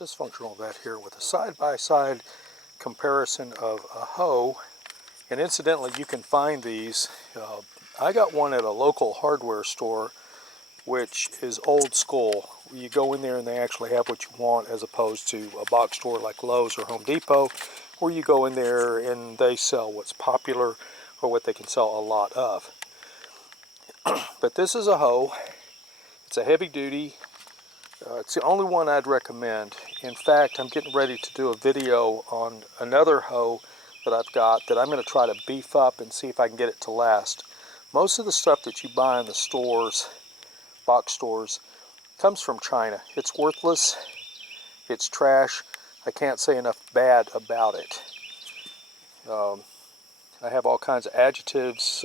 dysfunctional vet here with a side-by-side comparison of a hoe. And incidentally, you can find these. I got one at a local hardware store, which is old school. You go in there and they actually have what you want, as opposed to a box store like Lowe's or Home Depot, where you go in there and they sell what's popular or what they can sell a lot of. But this is a hoe. It's a heavy duty. It's the only one I'd recommend. In fact, I'm getting ready to do a video on another hoe that I've got that I'm going to try to beef up and see if I can get it to last. Most of the stuff that you buy in the stores, box stores, comes from China. It's worthless. It's trash. I can't say enough bad about it. I have all kinds of adjectives,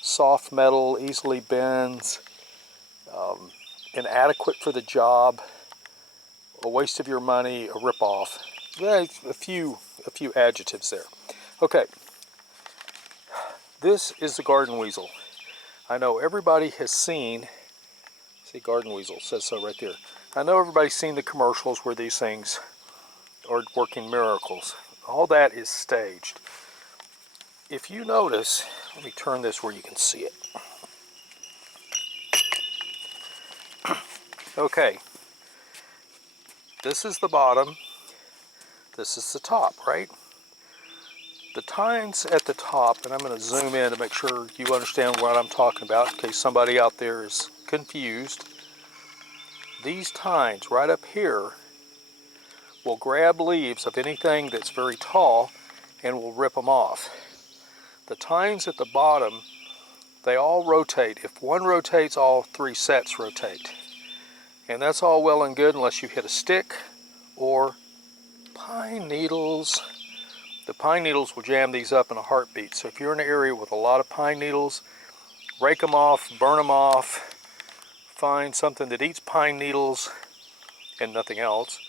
soft metal, easily bends, inadequate for the job, a waste of your money, a rip-off. Yeah, a few adjectives there. Okay, this is the garden weasel. I know everybody has seen, see, garden weasel says so right there. I know everybody's seen the commercials where these things are working miracles. All that is staged. If you notice, let me turn this where you can see it. Okay, this is the bottom, this is the top, right? The tines at the top, and I'm going to zoom in to make sure you understand what I'm talking about in case somebody out there is confused. These tines right up here will grab leaves of anything that's very tall and will rip them off. The tines at the bottom, they all rotate. If one rotates, all three sets rotate. And that's all well and good unless you hit a stick or pine needles. The pine needles will jam these up in a heartbeat. So if you're in an area with a lot of pine needles, rake them off, burn them off, find something that eats pine needles and nothing else,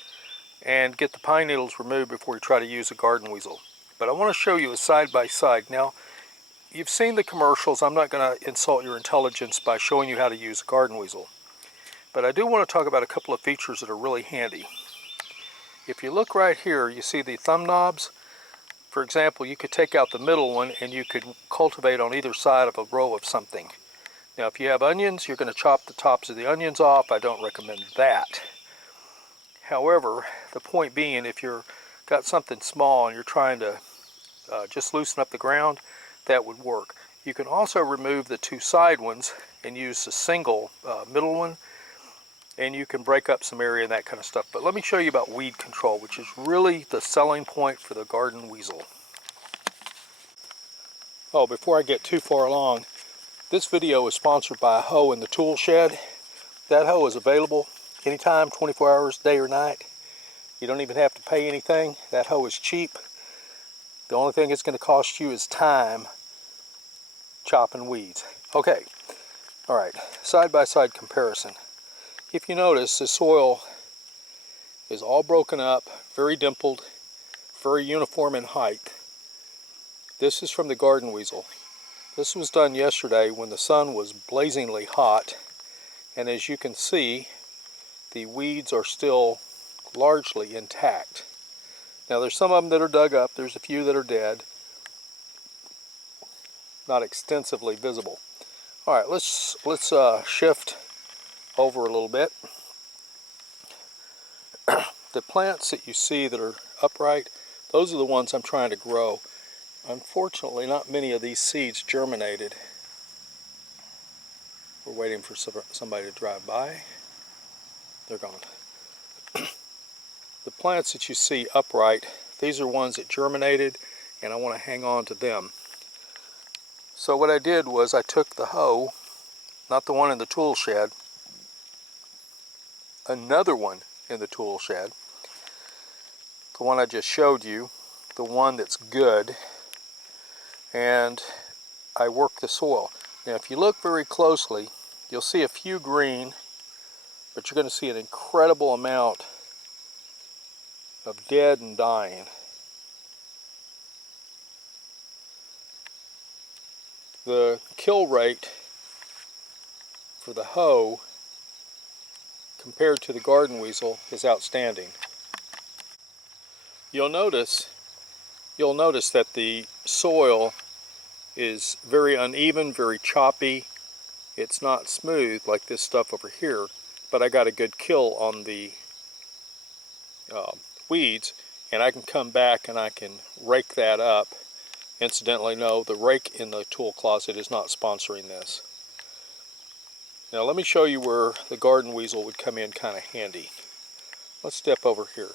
and get the pine needles removed before you try to use a garden weasel. But I want to show you a side-by-side. Now, you've seen the commercials. I'm not going to insult your intelligence by showing you how to use a garden weasel. But I do want to talk about a couple of features that are really handy. If you look right here, you see the thumb knobs. For example, you could take out the middle one and you could cultivate on either side of a row of something. Now, if you have onions, you're going to chop the tops of the onions off. I don't recommend that. However, the point being, if you've got something small and you're trying to just loosen up the ground, that would work. You can also remove the two side ones and use the single middle one, and you can break up some area and that kind of stuff. But let me show you about weed control, which is really the selling point for the garden weasel. Oh, before I get too far along, this video is sponsored by a hoe in the tool shed. That hoe is available anytime, 24 hours, day or night. You don't even have to pay anything. That hoe is cheap. The only thing it's going to cost you is time chopping weeds. Okay, all right, side-by-side comparison. If you notice, the soil is all broken up, very dimpled, very uniform in height. This is from the garden weasel. This was done yesterday when the sun was blazingly hot, and as you can see, the weeds are still largely intact. Now there's some of them that are dug up, there's a few that are dead, not extensively visible. All right, let's shift over a little bit. The plants that you see that are upright, those are the ones I'm trying to grow. Unfortunately, not many of these seeds germinated. We're waiting for somebody to drive by. They're gone. The plants that you see upright, these are ones that germinated, and I want to hang on to them. So what I did was I took the hoe, not the one in the tool shed, another one in the tool shed, the one I just showed you, the one that's good, and I work the soil. Now if you look very closely, you'll see a few green, but you're going to see an incredible amount of dead and dying. The kill rate for the hoe compared to the garden weasel is outstanding. You'll notice that the soil is very uneven, very choppy. It's not smooth like this stuff over here, but I got a good kill on the weeds, and I can come back and I can rake that up. Incidentally, no, the rake in the tool closet is not sponsoring this. Now let me show you where the garden weasel would come in kind of handy. Let's step over here.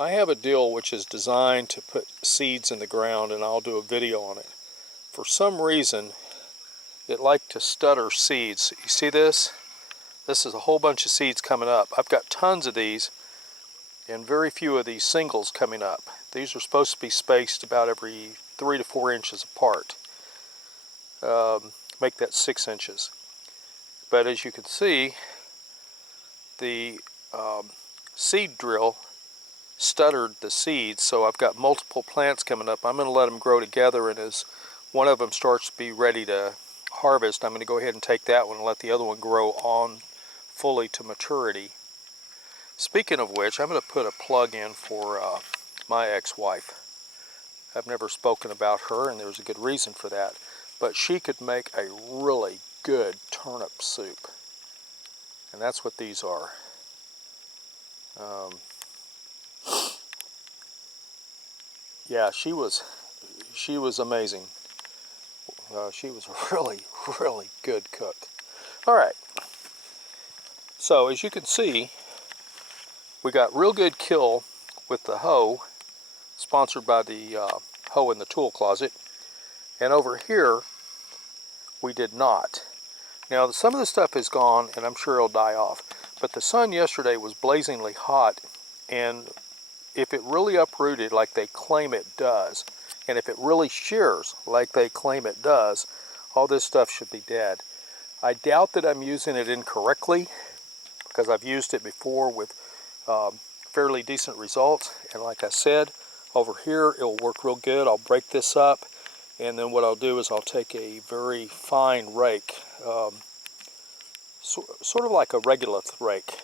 I have a deal which is designed to put seeds in the ground, and I'll do a video on it. For some reason, it likes to stutter seeds. You see this? This is a whole bunch of seeds coming up. I've got tons of these and very few of these singles coming up. These are supposed to be spaced about every 3 to 4 inches apart. Make that 6 inches. But as you can see, the seed drill stuttered the seeds, so I've got multiple plants coming up. I'm going to let them grow together, and as one of them starts to be ready to harvest, I'm going to go ahead and take that one and let the other one grow on fully to maturity. Speaking of which, I'm going to put a plug in for my ex-wife. I've never spoken about her, and there's a good reason for that, but she could make a really good turnip soup, and that's what these are. Yeah, she was amazing. She was a really, really good cook. All right. So as you can see, we got real good kill with the hoe, sponsored by the hoe in the tool closet. And over here, we did not. Now, some of the stuff is gone, and I'm sure it'll die off. But the sun yesterday was blazingly hot, and if it really uprooted like they claim it does, and if it really shears like they claim it does, all this stuff should be dead. I doubt that I'm using it incorrectly, because I've used it before with fairly decent results. And like I said, over here it'll work real good. I'll break this up, and then what I'll do is I'll take a very fine rake, sort of like a regolith rake.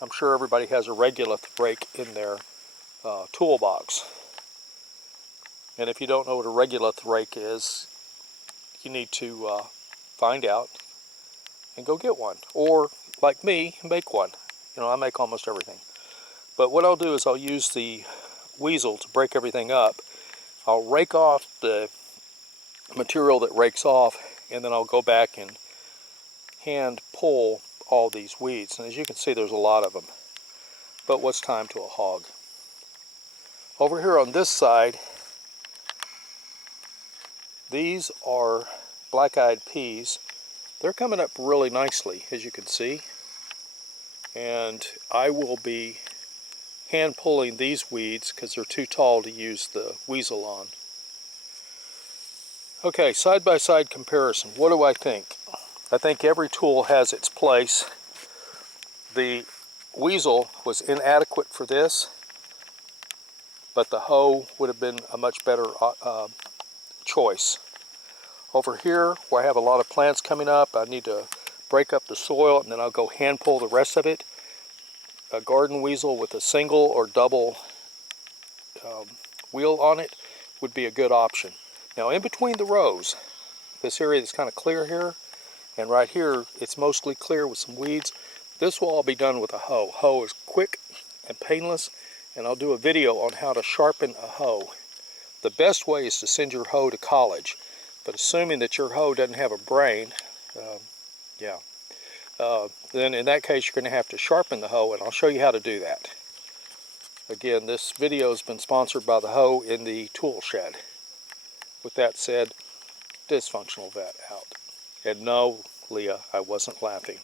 I'm sure everybody has a regolith rake in their toolbox. And if you don't know what a regolith rake is, you need to find out and go get one. Or, like me, make one. You know, I make almost everything. But what I'll do is I'll use the Weasle to break everything up. I'll rake off the material that rakes off, and then I'll go back and hand pull all these weeds. And as you can see, there's a lot of them. But what's time to a hog? Over here on this side, these are black-eyed peas. They're coming up really nicely, as you can see. And I will be hand pulling these weeds because they're too tall to use the Weasle on. Okay, side-by-side comparison. What do I think? I think every tool has its place. The Weasle was inadequate for this, but the hoe would have been a much better choice. Over here, where I have a lot of plants coming up, I need to break up the soil, and then I'll go hand pull the rest of it. A garden Weasle with a single or double wheel on it would be a good option. Now, in between the rows, this area that's kind of clear here, and right here, it's mostly clear with some weeds. This will all be done with a hoe. Hoe is quick and painless, and I'll do a video on how to sharpen a hoe. The best way is to send your hoe to college, but assuming that your hoe doesn't have a brain, then in that case you're going to have to sharpen the hoe, and I'll show you how to do that. Again, this video has been sponsored by the hoe in the tool shed. With that said, dysfunctional vet out. And no, Leah, I wasn't laughing.